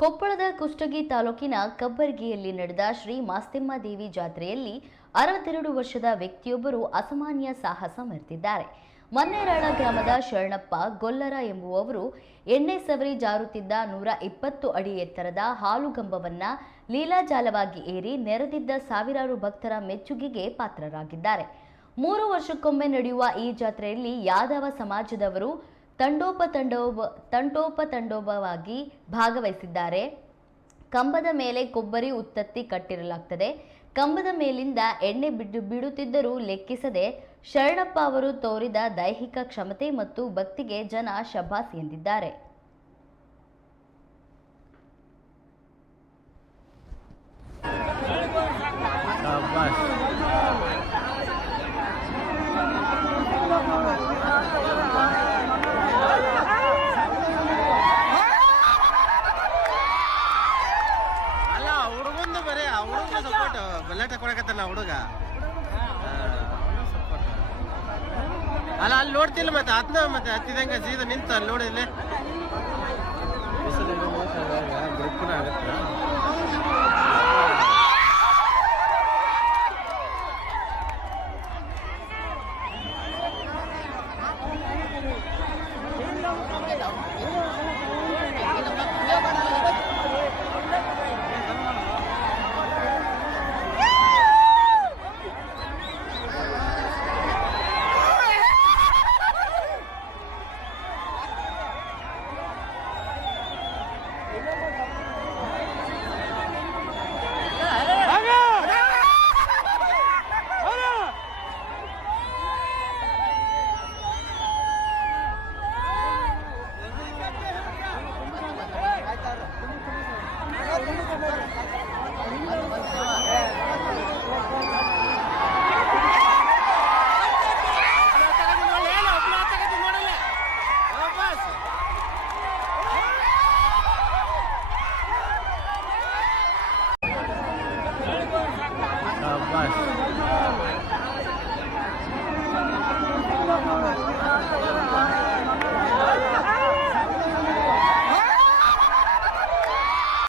ಕೊಪ್ಪಳದ ಕುಷ್ಟಗಿ ತಾಲೂಕಿನ ಕಬ್ಬರ್ಗಿಯಲ್ಲಿ ನಡೆದ ಶ್ರೀ ಮಾಸ್ತೆಮ್ಮ ದೇವಿ ಜಾತ್ರೆಯಲ್ಲಿ 62 ವರ್ಷದ ವ್ಯಕ್ತಿಯೊಬ್ಬರು ಅಸಾಮಾನ್ಯ ಸಾಹಸ ಮೆರೆದಿದ್ದಾರೆ. ಮನ್ನೇರಾಳ ಗ್ರಾಮದ ಶರಣಪ್ಪ ಗೊಲ್ಲರ ಎಂಬುವವರು ಎಣ್ಣೆ ಸವರಿ ಜಾರುತ್ತಿದ್ದ 120 ಅಡಿ ಎತ್ತರದ ಹಾಲುಗಂಬವನ್ನ ಲೀಲಾಜಾಲವಾಗಿ ಏರಿ ನೆರೆದಿದ್ದ ಸಾವಿರಾರು ಭಕ್ತರ ಮೆಚ್ಚುಗೆಗೆ ಪಾತ್ರರಾಗಿದ್ದಾರೆ. 3 ವರ್ಷಕ್ಕೊಮ್ಮೆ ನಡೆಯುವ ಈ ಜಾತ್ರೆಯಲ್ಲಿ ಯಾದವ ಸಮಾಜದವರು ತಂಡೋಪತಂಡವಾಗಿ ಭಾಗವಹಿಸಿದ್ದಾರೆ. ಕಂಬದ ಮೇಲೆ ಕೊಬ್ಬರಿ ಉತ್ತತ್ತಿ ಕಟ್ಟಿರಲಾಗುತ್ತದೆ. ಕಂಬದ ಮೇಲಿಂದ ಎಣ್ಣೆ ಬಿಡುತ್ತಿದ್ದರೂ ಲೆಕ್ಕಿಸದೆ ಶರಣಪ್ಪ ಅವರು ತೋರಿದ ದೈಹಿಕ ಕ್ಷಮತೆ ಮತ್ತು ಭಕ್ತಿಗೆ ಜನ ಶಬ್ಬಾಸ್ ಎಂದಿದ್ದಾರೆ. ಹುಡುಗಂದು ಬರೀ ಹುಡುಗ ಸಪೋರ್ಟ್ ಬಲ್ಲಾಟ ಕೊಡಕತ್ತಲ್ಲ ಹುಡುಗ ಅಲ್ಲ ಅಲ್ಲಿ ನೋಡ್ತಿಲ್ಲ ಮತ್ತೆ ಅದನ್ನ ಮತ್ತೆ ಹತ್ತಿದಂಗ ಸೀದಾ ನಿಂತ ಅಲ್ಲಿ ನೋಡಿದ್ಲೆ